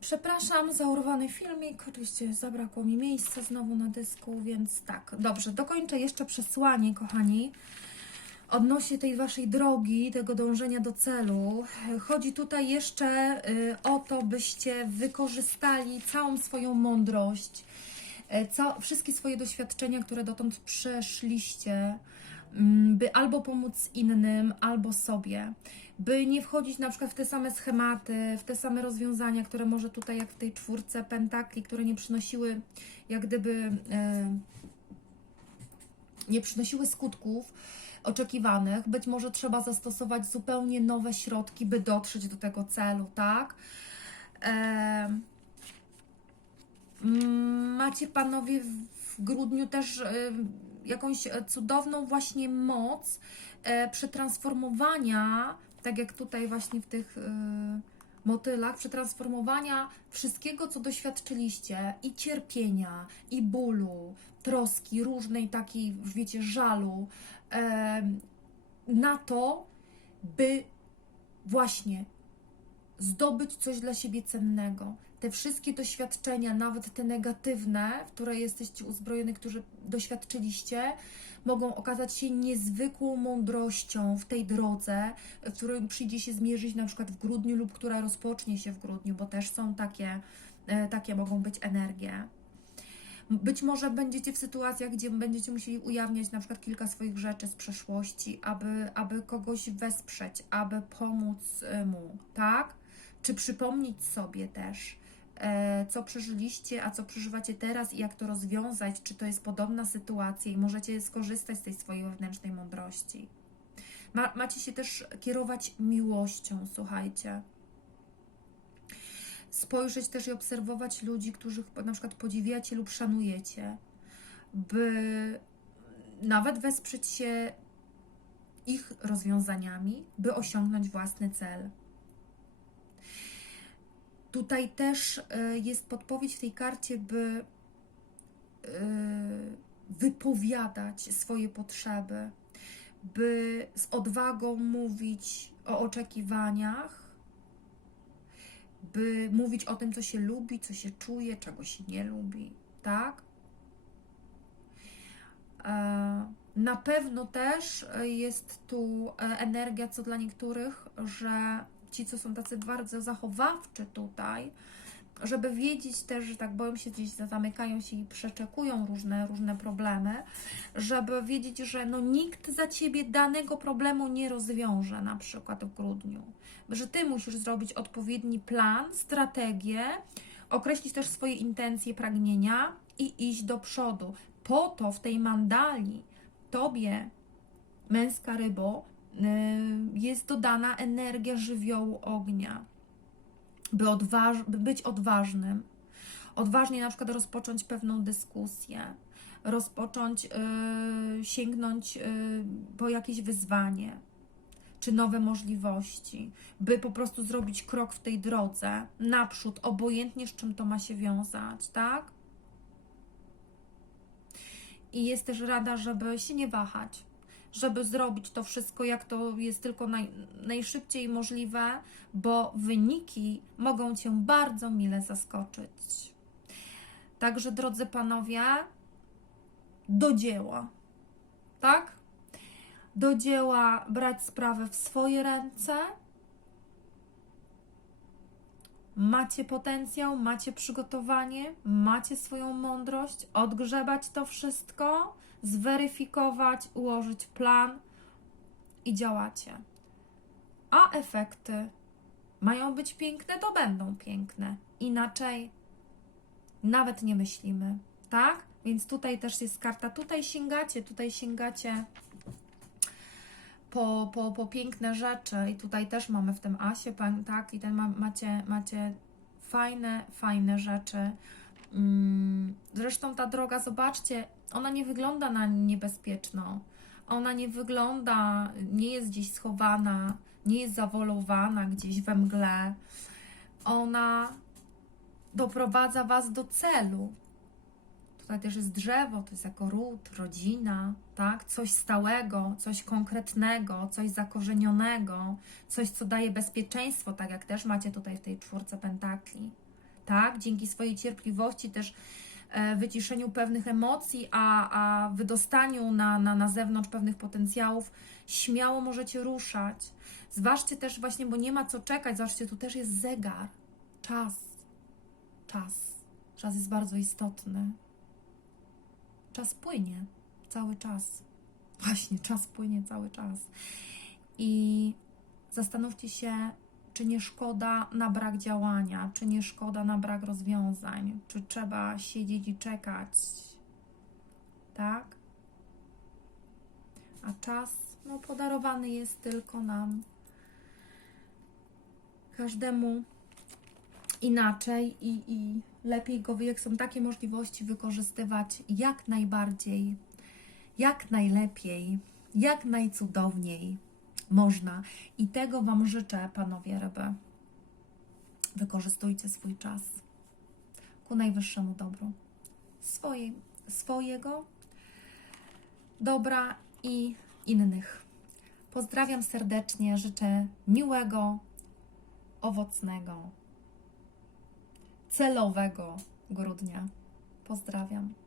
Przepraszam za urwany filmik. Oczywiście zabrakło mi miejsca znowu na dysku, więc tak. Dobrze, dokończę jeszcze przesłanie, kochani. Odnośnie tej waszej drogi, tego dążenia do celu, chodzi tutaj jeszcze y, o to, byście wykorzystali całą swoją mądrość, y, wszystkie swoje doświadczenia, które dotąd przeszliście, by albo pomóc innym, albo sobie, by nie wchodzić na przykład w te same schematy, w te same rozwiązania, które może tutaj, jak w tej czwórce pentakli, które nie przynosiły, jak gdyby, e, nie przynosiły skutków oczekiwanych. Być może trzeba zastosować zupełnie nowe środki, by dotrzeć do tego celu, tak? E, Mm, Macie panowie w- grudniu też e, jakąś e, cudowną właśnie moc e, przetransformowania, tak jak tutaj właśnie w tych motylach, przetransformowania wszystkiego, co doświadczyliście i cierpienia, i bólu, troski, różnej takiej, wiecie, żalu, na to, by właśnie zdobyć coś dla siebie cennego. Te wszystkie doświadczenia, nawet te negatywne, w które jesteście uzbrojeni, którzy doświadczyliście, mogą okazać się niezwykłą mądrością w tej drodze, w której przyjdzie się zmierzyć na przykład w grudniu lub która rozpocznie się w grudniu, bo też są takie, e, takie mogą być energie. Być może będziecie w sytuacjach, gdzie będziecie musieli ujawniać na przykład kilka swoich rzeczy z przeszłości, aby, aby kogoś wesprzeć, aby pomóc mu, tak? Czy przypomnieć sobie też, co przeżyliście, a co przeżywacie teraz i jak to rozwiązać, czy to jest podobna sytuacja i możecie skorzystać z tej swojej wewnętrznej mądrości. Ma, macie się też kierować miłością, słuchajcie spojrzeć też i obserwować ludzi, których na przykład podziwiacie lub szanujecie, by nawet wesprzeć się ich rozwiązaniami, by osiągnąć własny cel. Tutaj też y, jest podpowiedź w tej karcie, by y, wypowiadać swoje potrzeby, by z odwagą mówić o oczekiwaniach, by mówić o tym, co się lubi, co się czuje, czego się nie lubi, tak? E, Na pewno też e, jest tu e, energia, co dla niektórych, że ci, co są tacy bardzo zachowawczy tutaj, żeby wiedzieć też, że tak boją się gdzieś, zamykają się i przeczekują różne, różne problemy, żeby wiedzieć, że no nikt za ciebie danego problemu nie rozwiąże, na przykład w grudniu. Że ty musisz zrobić odpowiedni plan, strategię, określić też swoje intencje, pragnienia i iść do przodu. Po to w tej mandali tobie, męska rybo, jest dodana energia żywiołu ognia by, odważ- by być odważnym, odważnie na przykład rozpocząć pewną dyskusję, rozpocząć, yy, sięgnąć yy, po jakieś wyzwanie, czy nowe możliwości, by po prostu zrobić krok w tej drodze naprzód, obojętnie z czym to ma się wiązać, tak? I jest też rada, żeby się nie wahać, żeby zrobić to wszystko, jak to jest tylko naj, najszybciej możliwe, bo wyniki mogą Cię bardzo mile zaskoczyć. Także, drodzy panowie, do dzieła, tak? Do dzieła brać sprawę w swoje ręce. Macie potencjał, macie przygotowanie, macie swoją mądrość, odgrzebać to wszystko, zweryfikować, ułożyć plan i działacie. A efekty mają być piękne, to będą piękne. Inaczej nawet nie myślimy, tak? Więc tutaj też jest karta, tutaj sięgacie, tutaj sięgacie po, po, po piękne rzeczy i tutaj też mamy w tym asie, tak? I ten ma, macie, macie fajne, fajne rzeczy. Mm, Zresztą ta droga, zobaczcie, ona nie wygląda na niebezpieczną. Ona nie wygląda, nie jest gdzieś schowana, nie jest zawolowana gdzieś we mgle. Ona doprowadza Was do celu. Tutaj też jest drzewo, to jest jako ród, rodzina, tak? Coś stałego, coś konkretnego, coś zakorzenionego, coś, co daje bezpieczeństwo, tak jak też macie tutaj w tej czwórce pentakli. tak? Dzięki swojej cierpliwości też wyciszeniu pewnych emocji, a, a wydostaniu na, na, na zewnątrz pewnych potencjałów, śmiało możecie ruszać. Zważcie też właśnie, bo nie ma co czekać, zobaczcie, tu też jest zegar, czas, czas. Czas jest bardzo istotny. Czas płynie cały czas. Właśnie, czas płynie cały czas. I zastanówcie się, czy nie szkoda na brak działania, czy nie szkoda na brak rozwiązań, czy trzeba siedzieć i czekać. Tak? A czas, no, podarowany jest tylko nam. Każdemu inaczej i, i lepiej go, jak są takie możliwości, wykorzystywać jak najbardziej, jak najlepiej, jak najcudowniej można. I tego Wam życzę, panowie ryby. Wykorzystujcie swój czas ku najwyższemu dobru swojego dobra i innych. Pozdrawiam serdecznie, życzę miłego, owocnego, celowego grudnia. Pozdrawiam.